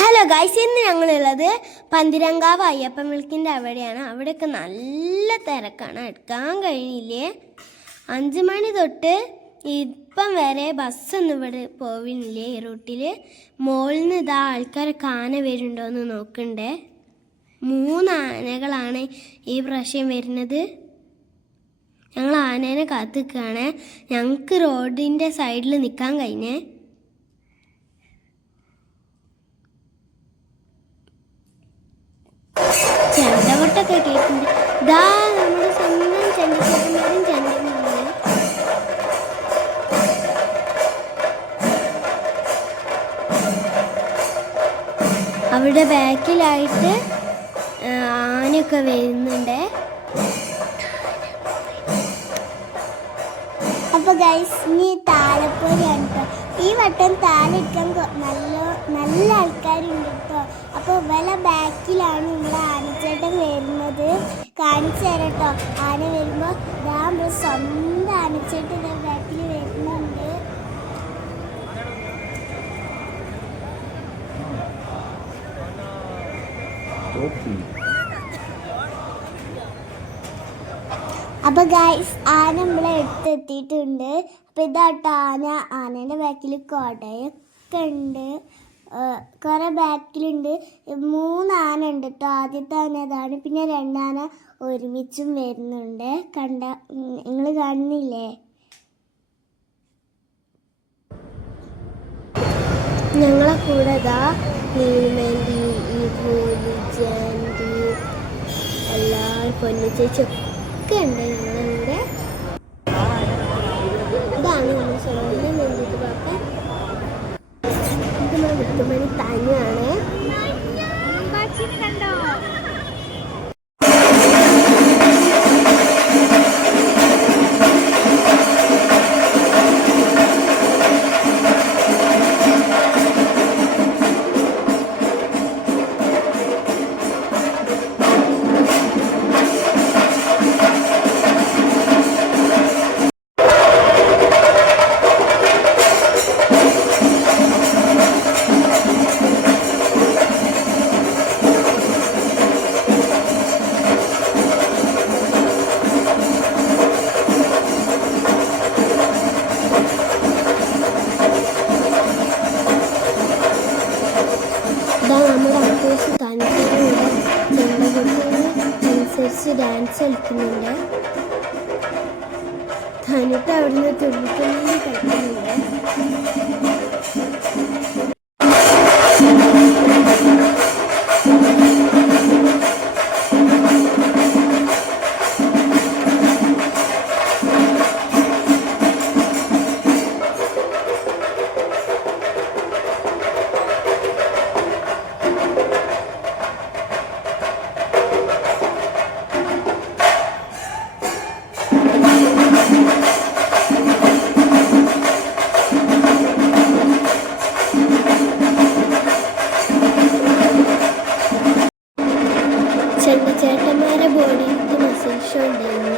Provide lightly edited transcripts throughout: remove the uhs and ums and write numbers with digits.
Hello guys, ഇന്ന് ഞങ്ങളുള്ളത് പന്തിരങ്കാവ് അയ്യപ്പൻ വിളക്കിൻ്റെ അവിടെയാണ്. അവിടെയൊക്കെ നല്ല തിരക്കാണ്, എടുക്കാൻ കഴിയില്ലേ. 5 മണി തൊട്ട് ഇപ്പം വരെ ബസ്സൊന്നും ഇവിടെ പോവില്ലേ ഈ റൂട്ടിൽ. മുകളിൽ നിന്ന് ഇതാ ആൾക്കാരൊക്കെ ആന വരുന്നുണ്ടോ എന്ന് നോക്കണ്ടേ. 3 ആനകളാണ് ഈ പ്രാവശ്യം വരുന്നത്. ഞങ്ങൾ ആനേനെ കാത്ത് നിൽക്കുകയാണ്. ഞങ്ങൾക്ക് റോഡിൻ്റെ സൈഡിൽ നിൽക്കാൻ കഴിഞ്ഞേ. ചെണ്ടകൊട്ടൊക്കെ കേട്ടിട്ടുണ്ട്. ഇതാ നമ്മുടെ സ്വന്തം ചെണ്ടച്ചേട്ടന്മാരും ചെണ്ടന്മാരും. അവിടെ ബാക്കിലായിട്ട് ആനയൊക്കെ വരുന്നുണ്ട്. അപ്പോൾ ഗൈസ്, ഇനി താലപ്പൊലിയാണ് കേട്ടോ. ഈ വട്ടം താലിക്കാൻ നല്ല ആൾക്കാരുണ്ട് കേട്ടോ. അപ്പോൾ ഇവളെ ബാക്കിലാണ് നമ്മുടെ ആനച്ചേട്ടൻ വരുന്നത്. കാണിച്ചു തരാം കേട്ടോ. ആന വരുമ്പോൾ നമ്മുടെ സ്വന്തം ആനച്ചേട്ടൻ ബാക്കിൽ വരുന്നുണ്ട്. അപ്പോൾ ഗൈസ്, ആന നമ്മളെ എടുത്തെത്തിയിട്ടുണ്ട്. അപ്പോൾ ഇതാട്ടോ ആനേൻ്റെ ബാക്കിൽ കൊടയൊക്കെ ഉണ്ട്. കുറേ ബാക്കിലുണ്ട്. 3 ആന ഉണ്ട് കേട്ടോ. ആദ്യത്തെ ആന അതാണ്, പിന്നെ 2 ആന ഒരുമിച്ചും വരുന്നുണ്ട്. നിങ്ങൾ കാണുന്നില്ലേ? ഞങ്ങളെ കൂടെ ഇതാ നീലമേന്തി, ഇവൂലി, ജയന്തി, എല്ലാവരും പൊന്നിച്ചേച്ചൊക്കെ ഉണ്ട് ഞങ്ങളുടെ കൂടെ. ഇതാണ് നമ്മുടെ സ്വന്തം മെന്തിട്ട് പാപ്പ. ഇത് നമ്മുടെ മുത്തുമണി തനിയാണ്. അനുസരിച്ച് ഡാൻസ് കളിക്കുന്നുണ്ട്. തനിട്ട് അവിടുന്ന് തുള്ളിത്തുള്ളി കളിക്കുന്നുണ്ട്. ചേട്ടന്മാരെ ബോഡിക്ക് മസിൽ ഷോ ഉണ്ടായിരുന്നു.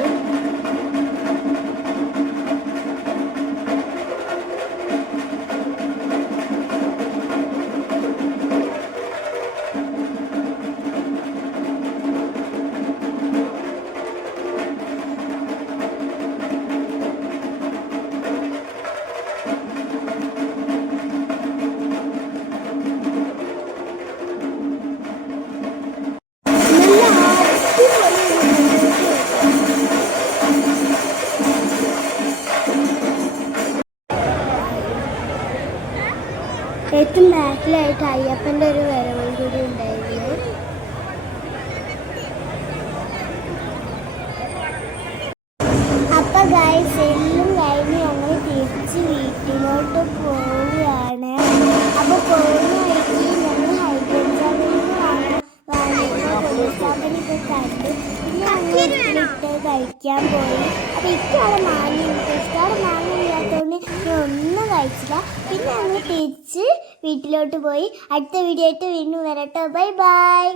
ഏറ്റവും ബാക്കിലായിട്ട് അയ്യപ്പൻ്റെ ഒരു വരവും കൂടി ഉണ്ടായിരുന്നു. അപ്പം ഗൈസ്, എല്ലാം കഴിഞ്ഞ് ഞങ്ങൾ തിരിച്ച് വീട്ടിലോട്ട് പോവുകയാണ്. അപ്പോൾ പോകുന്ന വഴിക്ക് ഞങ്ങൾ ഹൈദരാബാദിൽ കണ്ടു. പിന്നെ ഞങ്ങൾ വീട്ടിലിട്ട് കഴിക്കാൻ പോയി. അപ്പോൾ ഇക്കാളെ മാങ്ങയുണ്ട്. ഇക്കാളെ മാങ്ങ ഇല്ലാത്തതുകൊണ്ട് ഞാൻ ഒന്നും കഴിച്ചില്ല. പിന്നെ ഞങ്ങൾ തിരിച്ച് വീട്ടിലോട്ട് പോയി. അടുത്ത വീഡിയോ ആയിട്ട് വീണ്ടും വരട്ടെ. Bye bye.